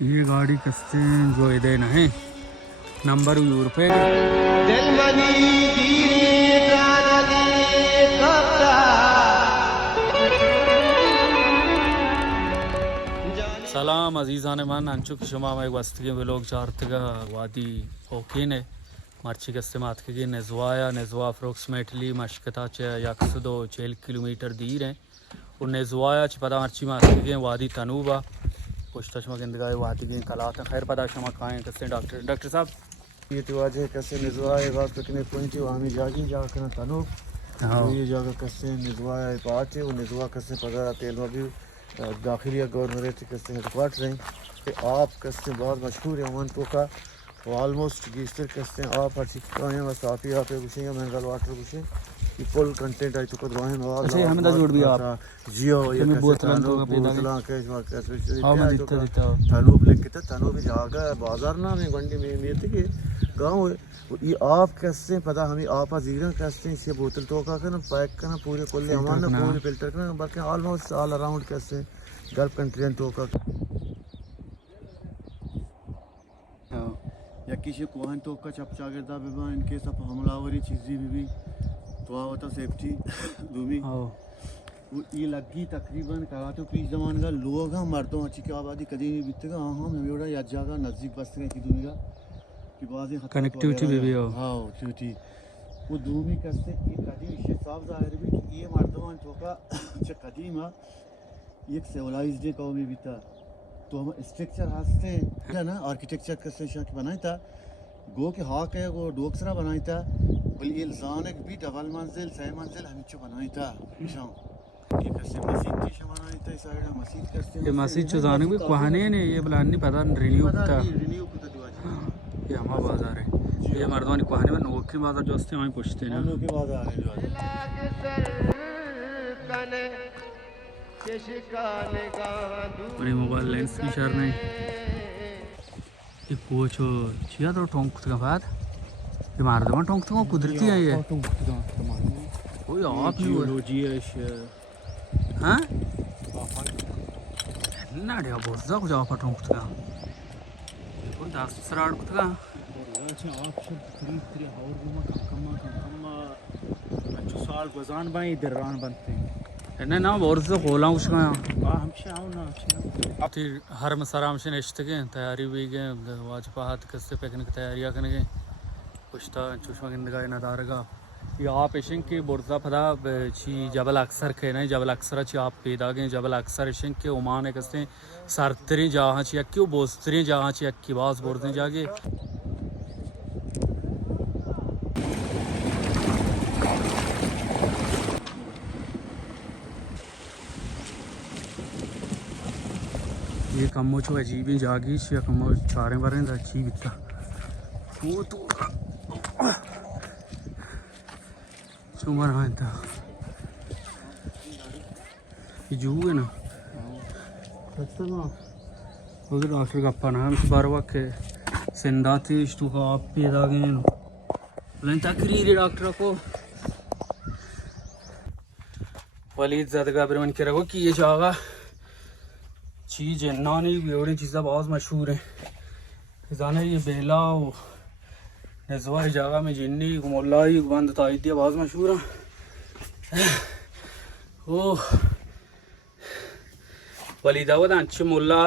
ये गाड़ी कस्ते जो देना है नंबर यूरोपे सलाम अजीज़ान मन अंचुक शुमा में वस्तगी लोग चारतगा वादी ओकिन है मर्ची कस्ते मातकी नजवाया नजवा अप्रोक्सीमेटली मशकता यकसदो 4 किलोमीटर दूर है और नजवाया पता मर्ची मातकी वादी तनूबा पुष्टशमा गिंदगाए वादी की कलात खैर पता शमा खाएं कस्ते डॉक्टर साहब ये तो आज कैसे निजवाए बात तकने पहुंचे वहाँ जागी जाकर तनूब ये जगह कैसे निजवाया पाचे वो निजवा कैसे पता तेल में भी दाखिलिया गवर्नर थे कैसे हेडक्वार्टर हैं कि आप कैसे बहुत मशहूर है अमन तो का वो ऑलमोस्ट गीस्टर कैसे आप हर चीज़ का है बस आप ही आप पूछेंगे मिनरल वाटर पूछें कि फुल कंटेंट आई तो कद वहाँ में अच्छा हमें तो जोड़ भी आप जियो ये बोतलां तो का पेदा कैश मार कैसे हां मैं दिता तनूब लिख के तनूब भी जागा बाजार ना में गंडी में थे कि गाँव ये आप कैसे पता हमें आप जीरा कैसे इसे बोतल तो का ना पैक करना पूरे कोल्ले हमारा पूरे फिल्टर करना बल्कि ऑलमोस्ट ऑल अराउंड कैसे गल्फ कंट्री तो का या किसी कोहन तो का चपचा गिरदा बेबा इनके सब हमलावरी चीज़ें भी तो होता सेफ्टी दूमी वो ये लगी तकरीबन कहा तो पीछ जमान का लोग हम मर्दों अच्छी की आबादी कभी नहीं बीतेगा हाँ हमें बड़ा याद जागा नज़दीक बस रहे की दुनिया की बात कनेक्टिविटी भी हो हाँ एक्टिविटी वो दूमी कैसे ये कदीम इसे साफ जाहिर भी कि ये मर्दों चौका जो कदीम है एक सिविलाइज्ड कौमी भी था तो हम स्ट्रक्चर हाथ है ना आर्किटेक्चर कैसे शक बनाया था गो के हाक है वो डोक्सरा बनाया था बोले ये लानक भी डबल मंजिल 6 मंजिल हम जो बनाया था ये कैसे मस्जिद की बनाया था इस साइड मस्जिद कैसे ये मस्जिद जो जाने भी कहानी ने ये प्लान नहीं पता रिन्यू था ये हमारा बाजार है ये मर्दानी कहानी में नोकी बाजार जो हस्ते वहीं पूछते हैं ना नोकी बाजार है बड़ी मोबाइल लेंस की शर नहीं ये कोचो चिया तो टोंक का बाद ये मार दो टोंक तो कुदरती है ये कोई आप जियोलॉजी है हाँ ना डे बहुत ज़्यादा कुछ आप टोंक का कोई 10 सराड़ कुछ का अच्छा आप सब खरीद और गुमा कम जो साल बजान बाई दरान बनते हैं ना और से खोला उसका हमसे आओ ना हर मसारा हमसे नेश्ते के तैयारी भी गए वाजपा हाथ कस्ते पिकनिक तैयारियां करने के पुश्ता चुष्मा गिंदगा नदारगा ये आप इशिंग की बुर्जा फदा ची जबल अक्सर के नहीं जबल अक्सर ची आप पैदा गए जबल अक्सर इशिंग के उमान है कस्ते सरतरी जहाँ ची क्यों बोस्तरी जहाँ ची की बास बोर्दे जागे ये कमो चो अजीब ही जागी या कमो चारे बारे अजीब इतना वो तो चुमर हाँ इतना ये जू है ना उधर डॉक्टर का अपना हम बार वक्त सिंधा थी इश्तू का आप पैदा गए लेकिन तकरीर डॉक्टर को वलीद ज़दगा बिरमन के रखो कि ये जागा चीज़ है ना नहीं बेवड़ी चीज़ें बहुत मशहूर हैं जाने ये बेला नजवा जगह में जिन्नी मोलाई बंद ताई दिया बहुत मशहूर है ओ वलीदावत अच्छे मुल्ला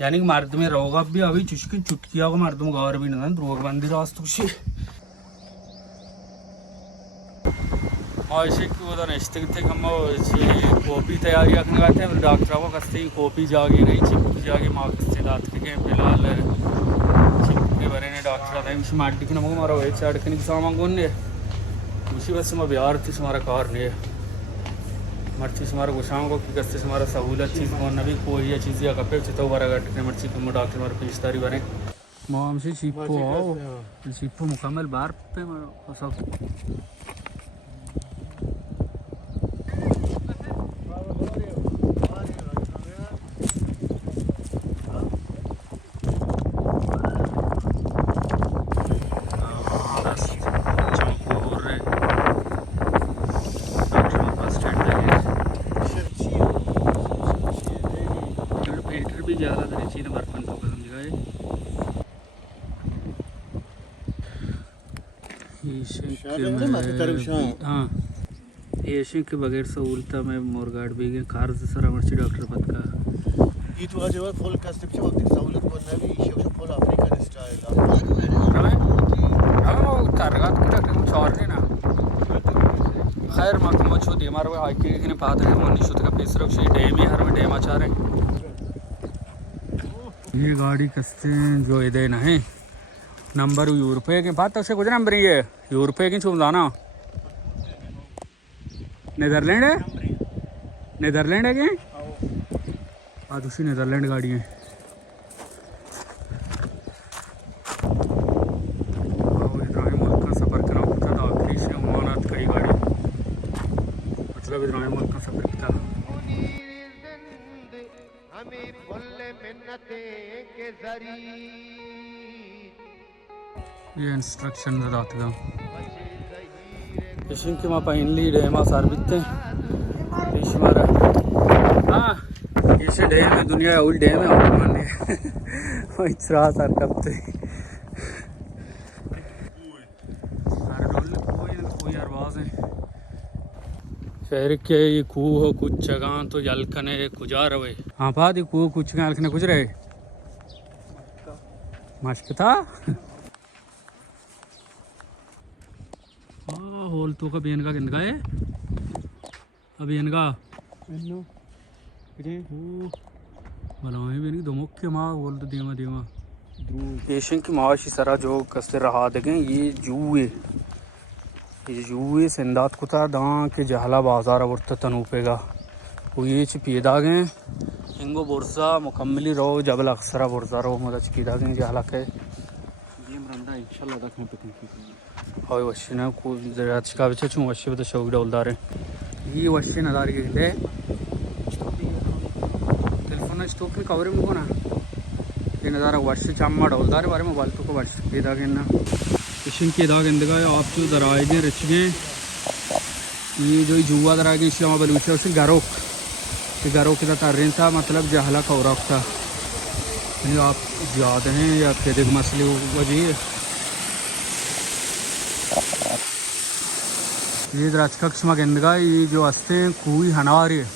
यानी कि मर्द में रोगा भी अभी चुटकी चुटकिया को मर्द में गौर भी नहीं रोग बंदी रास्त खुशी ऐसे कि वो तो नश्ते थे हम कॉपी तैयारी रखने गए थे डॉक्टर को कस्ते कॉपी जागे नहीं चिपकी जागे माँ कस्ते दात के फिलहाल चिपके बरे ने डॉक्टर आता है माटी की नमक मारा वेच अड़कने की सामान कौन ने उसी बस मैं बिहार थी हमारा कार नहीं है मर्ची हमारा गुशाओं को कि कस्ते हमारा सहूलत चीज़ कौन भी कोई चीज़ या कपे चितो बारा गटने मर्ची तुम डॉक्टर हमारे पेशदारी बने माम से चिपो आओ चिपो मुकम्मल बार पे सब भी ज़्यादा ये तो बर्तन तो समझ गए हाँ एशियन के बगैर सहूलता में मोरगाड भी गए कार से सर अमरची डॉक्टर पद का ये तो आज बात फुल कस्टम से वक्त सहूलत बनना भी इशू फुल अफ्रीकन स्टाइल हमें हमें वो तरगात की डॉक्टर कुछ और नहीं ना खैर माँ को मचो दी हमारे आई के ने पाते हैं मन निशुद्ध का पेसरक शी डैम ही हर में डैम आचार है ये गाड़ी कस्ते जो इधर ना है नंबर यूरोपे के बाद तक से कुछ नंबर ही है यूरोपे की छूम लाना नीदरलैंड है नीदरलैंड है क्या आज उसी नीदरलैंड गाड़ी है इब्राहिम मुल्क का सफ़र करना होता था आखिरी से उमानात कई गाड़ी मतलब इब्राहिम मुल्क का सफ़र किया ये इंस्ट्रक्शन बताते हैं फिशिंग के वहाँ पहनली डेमा सार बिकते फिश मारा हाँ इसे डैम है दुनिया उल डैम है और माने वो इतना सार करते कोई अरबाज है शहर के ये खूह हो कुछ जगह तो जलकने गुजार हुए हाँ बात ये खूह कुछ जलकने गुजरे मश्क था होल तो कभी इनका किंद का है अभी इनका बनाए भी नहीं दो मुख्य माँ बोल तो धीमा धीमा पेशन की मावाशी सरा जो कस्ते रहा देखें ये जुए सिंदात कुता दां के जहला बाजार वर्त तनूपेगा वो ये पैदा गए इंगो बुरसा मुकम्मली रो जबल अक्सरा बुरसा रो मदद की दा गए जहला के इंशाल्लाह दखने पे और वशी ना को जरात का बच्चे चूं वशी तो शौक डोलदार है ये वशी नदार के ले टेलीफोन स्टॉक में कवर में कोना ये नज़ारा वशी चाम्मा डोलदार बारे में बालतू को वशी पैदा करना फिशिंग के दाग इंदगा आप जो दराए दे रिच गए ये जो जुआ दरा के इस्लामा बलूचिया उसे गारोक के तार रहे था मतलब जहला खौराक था ये आप याद हैं या खेद मसले वजह ये राजकक्ष में गेंदगा ये जो हंसते हैं कोई हना रही है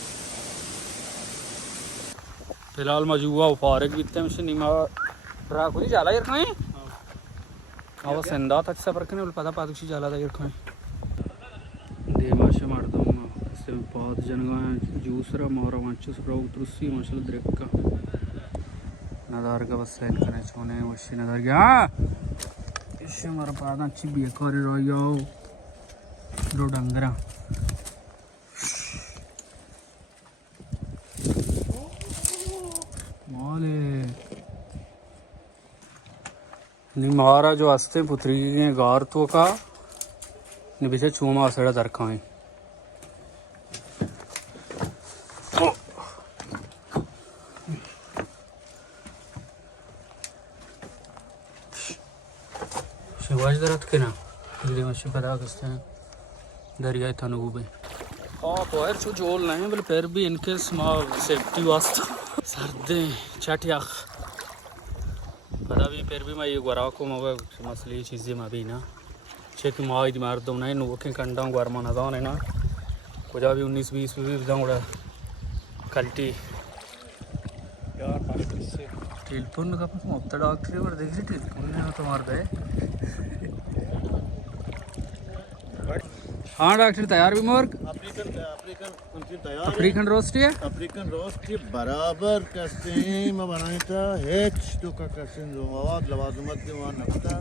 फिलहाल मजुआ उपारक बीतते हैं निमा राखुली जाला यार खाएं हाँ संदा तक सफर करने पता पादुशी जाला था यार खाएं देवाश मारदम इससे पाद जनगा जूसरा मोरा वांचुस प्रो तुरसी मशल द्रेक्का नदार का बस साइन करने छोने वशी नदार गया इसे मारा पादा अच्छी बेकारी रोयो रो डंगरा माले निमारा जो हस्ते पुत्री के गार तो का निबिसे चूमा सड़ा दरखाएं शिवाज दरत के ना दिल्ली में शिपदा करते हैं दरियाई तनूबे हाँ पैर छू जोल नहीं बोले पैर भी इनके सेफ्टी वास्ते सर्दे चटिया पता भी पैर भी मैं ये गुरा को मगर मसली चीज़ें मैं भी ना चेक मार मार दो नहीं नो के कंडा गुरमा ना दाने ना कुछ भी 19-20 भी जाऊँगा कल्टी यार टेलीफोन का पास मोटा डॉक्टर पर देख रही टेलीफोन ने तो मार दे हाँ डॉक्टर तैयार भी मोर अफ्रीकन रोस्ट है अफ्रीकन रोस्ट के बराबर करते हैं मैं बनाई था हेच तो का करते हैं मवाद लवाजमत के वहाँ नकता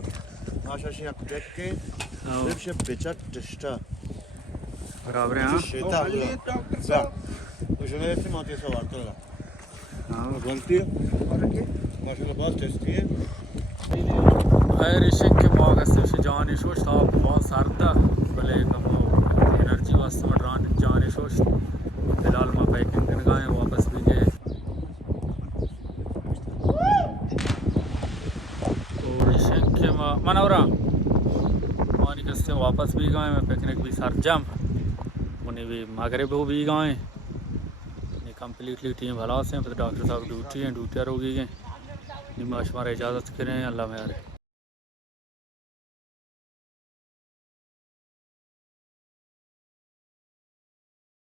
माशा से अकटेक के सिर्फ से बेचक टिस्टा बराबर है हाँ शेता हुआ उसने ऐसे माते सवार तो हाँ गलती है माशाल्लाह बहुत टेस्टी है खैर इसे के मौका से जाने शोश था बहुत सर्दा भले कम एनर्जी वास्ते में जाने शोश फिलहाल मैं पैकिंग करने गए वापस भी गए तो इसे के मनौरा मानी कस्ते वापस भी गए मैं पिकनिक भी सरजम उन्हें भी मगरब भी गए कंप्लीटली टीम भला से फिर डॉक्टर साहब ड्यूटी होगी निमाश मारे इजाज़त करें अल्लाह में यार